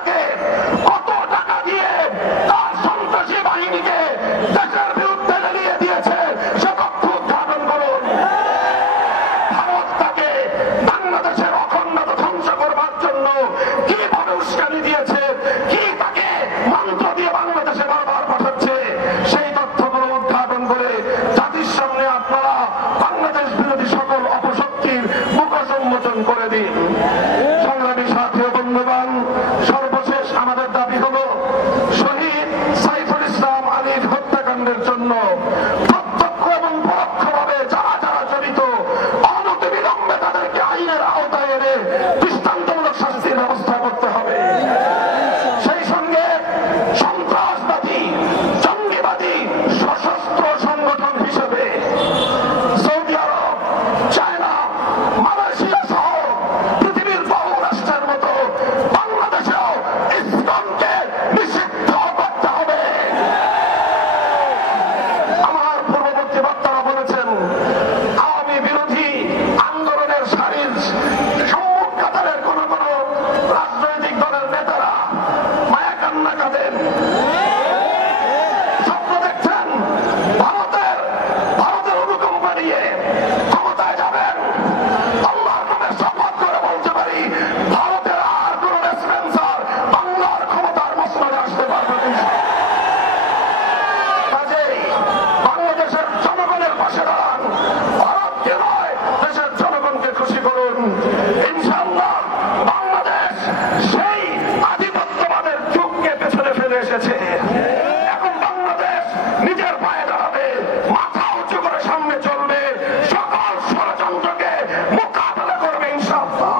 তাকে কত টাকা দিয়ে তার সন্ত্রাসী বাহিনীকে দেশের বিরুদ্ধে লেলিয়ে দিয়েছে সে তথ্য উদ্ঘাটন করুন। ভারত তাকে বাংলাদেশের অখণ্ডতা ধ্বংস করবার জন্য কিভাবে উস্কানি দিয়েছে, কি তাকে মন্ত্র দিয়ে বাংলাদেশে বারবার পাঠাচ্ছে, সেই তথ্যগুলো উদ্ঘাটন করে জাতির সামনে আপনারা বাংলাদেশ বিরোধী সকল অপশক্তির মুখোশ উন্মোচন করে দিন। সংগ্রামী সাথী ও বন্ধুগণ, সর্বশেষ আমাদের দাবি হলো শহীদ সাইফুল ইসলাম আলীর হত্যাকাণ্ডের জন্য প্রত্যক্ষ এবং পরোক্ষভাবে যারা যারা জড়িত অনতিবিলম্বে তাদেরকে আইনের আওতায় এনে দৃষ্টান্তমূলক শাস্তির ব্যবস্থা করতে হবে। সেই সঙ্গে সন্ত্রাসবাদী জঙ্গিবাদী সশস্ত্র সংগঠন হিসেবে সৌদি আরব, চায়না, মালয়েশিয়া সহ পৃথিবীর বহু রাষ্ট্রের মতো বাংলাদেশেও ইসলামকে নিষিদ্ধ করতে হবে। আমার পূর্ববর্তী বক্তারা বলেছেন আওয়ামী বিরোধী আন্দোলনের সারির সম্মুখ কাতারের কোন কোন রাজনৈতিক দলের নেতারা মায়া কান্না কাঁদেন, স্বপ্ন দেখছেন ভারতের অনুকম্পা নিয়ে ক্ষমতায় যাবেন। আল্লাহর নামে শপথ করে বলতে পারি ভারতের আর কোন রেসপেন্সার বাংলার ক্ষমতার মসনদে আসতে পারবে না। কাজেই বাংলাদেশের জনগণের পাশে দাঁড়ান, ভারতকে নয় দেশের জনগণকে খুশি করুন। ইনশাআল্লাহ বাংলাদেশ সেই আধিপত্যবাদের যুগকে পেছনে ফেলে এসেছে। এখন বাংলাদেশ নিজের পায়ে দাঁড়াবে, মাথা উঁচু করে সামনে চলবে, সকল ষড়যন্ত্রকে মোকাবেলা করবে ইনশাআল্লাহ।